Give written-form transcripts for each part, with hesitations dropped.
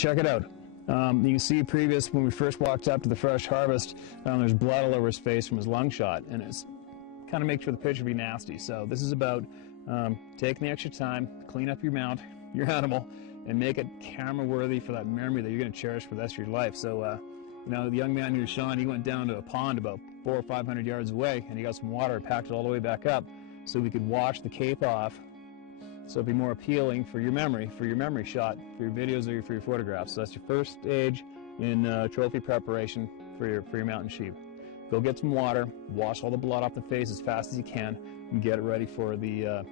check it out. You can see previous, when we first walked up to the fresh harvest, there's blood all over his face from his lung shot, and it's kind of makes for the picture be nasty. So this is about taking the extra time, clean up your mount, your animal, and make it camera worthy for that memory that you're going to cherish for the rest of your life. So you know, the young man here, Sean, he went down to a pond about 400 or 500 yards away, and he got some water, packed it all the way back up so we could wash the cape off, so it'd be more appealing for your memory shot, for your videos or for your photographs. So that's your first stage in trophy preparation for your mountain sheep. Go get some water, wash all the blood off the face as fast as you can, and get it ready for the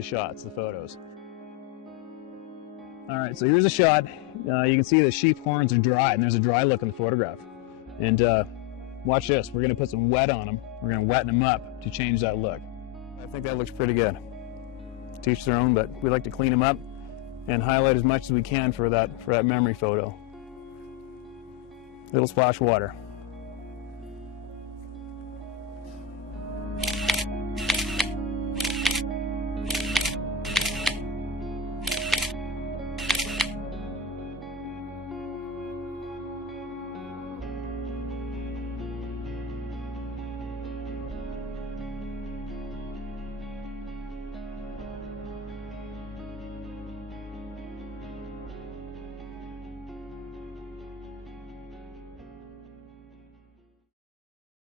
shots, the photos. All right, so here's a shot. You can see the sheep horns are dry, and there's a dry look in the photograph. And watch this. We're going to put some wet on them. We're going to weten them up to change that look. I think that looks pretty good. Teach their own, but we like to clean them up and highlight as much as we can for that memory photo. Little splash of water.